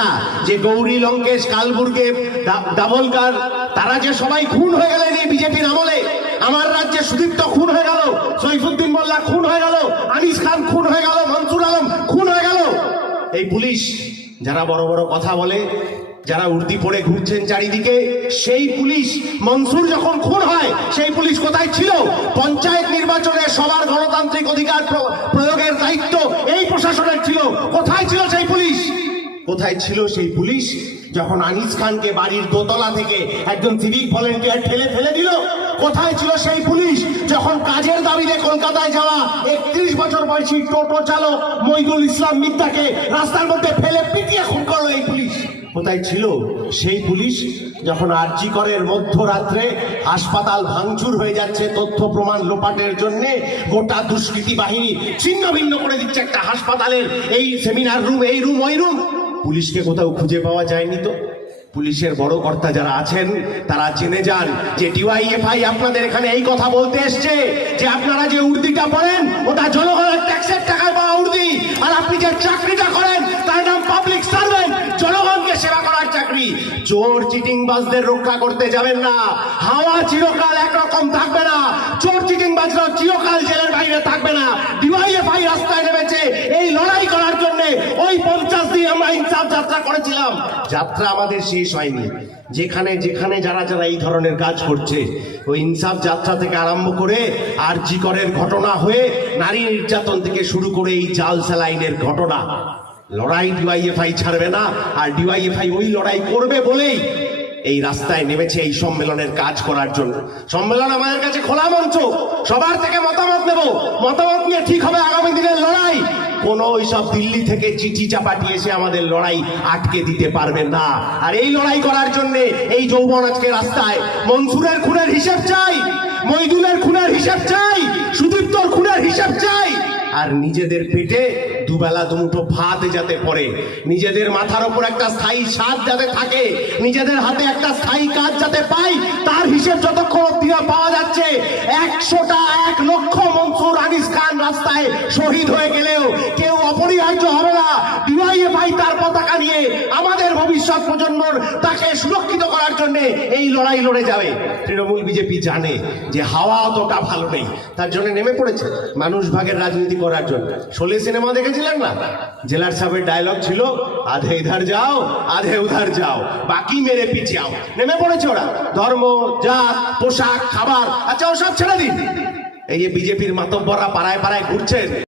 না। যে গৌরী, লঙ্কেশ, কালবুর্গে তারা যে সবাই খুন হয়ে গেলেন এই বিজেপির আমলে, আমার রাজ্যে খুন হয়ে গেল, সৈফুদ্দিন মোল্লা খুন হয়ে গেল, আনিস খান খুন হয়ে গেল, মনসুর আলম খুন হয়ে গেল। এই পুলিশ, যারা বড় বড় কথা বলে, যারা উর্দি পড়ে ঘুরছেন চারিদিকে, সেই পুলিশ, মনসুর যখন খুন হয়, সেই পুলিশ কোথায় ছিল? পঞ্চায়েত নির্বাচনে সবার গণতান্ত্রিক অধিকার প্রয়োগের দায়িত্ব এই প্রশাসনের ছিল। কোথায় ছিল কোথায় ছিল সেই পুলিশ? যখন আনিস খানকে বাড়ির দোতলা থেকে একজন সিভিক ভলেন্টিয়ার ঠেলে ফেলে দিল, কোথায় ছিল সেই পুলিশ? যখন কাজের দাবিতে কলকাতায় যাওয়া একত্রিশ বছর বয়সী টোটো চালক মইদুল ইসলাম মিত্তাকে রাস্তার মধ্যে ফেলে পিটিয়ে খুন করল এই পুলিশ। কোথায় ছিল সেই পুলিশ? যখন আরজি করের মধ্যরাত্রে হাসপাতাল ভাঙচুর হয়ে যাচ্ছে তথ্য প্রমাণ লোপাটের জন্য, গোটা দুষ্কৃতী বাহিনী ছিন্ন ভিন্ন করে দিচ্ছে একটা হাসপাতালের এই সেমিনার রুম, এই রুম, ওই রুম। পুলিশকে কোথাও খুঁজে পাওয়া যায়নি তো? পুলিশের বড় কর্তা যারা আছেন, তারা জেনে যান যে ডিওয়াইএফআই আপনাদের এখানে এই কথা বলতে এসছে যে আপনারা যে উর্দিটা পড়েন, ওটা জনগণের ট্যাক্সের টাকায় পাওয়া উর্দি। আর আপনি যে চাকরিটা করেন, তার নাম পাবলিক সার্ভেন্ট জনগণকে সেবা করার চাকরি। চোর চিটিং বাজদের রক্ষা করতে যাবেন না। হাওয়া চিরকাল একরকম থাকবে না। চোর চিটিং বাজরাও চিরকাল জেলের বাইরে থাকবে না। ডিওয়াইএফআই রাস্তায় নেমেছে। এই লড়াই করার জন্য ওই পঞ্চাশ দিন আমরা ইনসাফ যাত্রা করেছিলাম। যাত্রা আমাদের শেষ হয়নি। যেখানে যেখানে যারা যারা এই ধরনের কাজ করছে ওই ইনসাফ যাত্রা থেকে আরম্ভ করে আর জি করের ঘটনা হয়ে নারী নির্যাতন থেকে শুরু করে এই জাল স্যালাইনের ঘটনা। লড়াই ডিওয়াইএফআই ছাড়বে না, আর ডিওয়াইএফআই ওই লড়াই করবে বলেই এই রাস্তায় নেমেছে এই সম্মেলনের কাজ করার জন্য। সম্মেলন আমাদের কাছে খোলা মঞ্চ। সবার থেকে মতামত নেব। মতামত নিয়ে ঠিক হবে আগামী দিনের লড়াই। কোন ওইসব দিল্লি থেকে চিঠি চাপাটি এসে আমাদের লড়াই আটকে দিতে পারবে না। আর এই লড়াই করার জন্য এই যৌবন আজকে রাস্তায়। মনসুরের খুনের হিসেব চাই, মইদুলের খুনের হিসেব চাই, সুদীপ্তর খুনের হিসেব চাই। আর নিজেদের পেটে দুবেলা দুমুঠো ভাত যাতে পড়ে। নিজেদের মাথার ওপর একটা স্থায়ী স্বাদ যাতে থাকে, নিজেদের হাতে একটা স্থায়ী কাজ যাতে পাই, তার হিসেব যতক্ষণ অব্দি পাওয়া যাচ্ছে, একশোটা এক লক্ষ মনসুর আনিস খান রাস্তায় শহীদ হয়ে গেলেও কেউ অপরিহার্য হবে না। ডিওয়াইএফআই তার পতাকা নিয়ে আমাদের ভবিষ্যৎ প্রজন্মর তাকে সুরক্ষিত করার জন্য এই লড়াই লড়ে যাবে। তৃণমূল বিজেপি জানে যে হাওয়া অতটা ভালো নেই, তার জন্য নেমে পড়েছে মানুষ ভাগের রাজনীতি করার জন্য। শোলে সিনেমা দেখেছিলেন না? জেলার সাহেবের ডায়লগ ছিল, আধে ইধার যাও, আধে উধার যাও, বাকি মেরে পিছিয়াও নেমে পড়েছে ওরা। ধর্ম, জাত, পোশাক, খাবার। আচ্ছা ওসব ছেড়ে দিন। এই যে বিজেপির মাতব্বররা পাড়ায় পাড়ায় ঘুরছেন।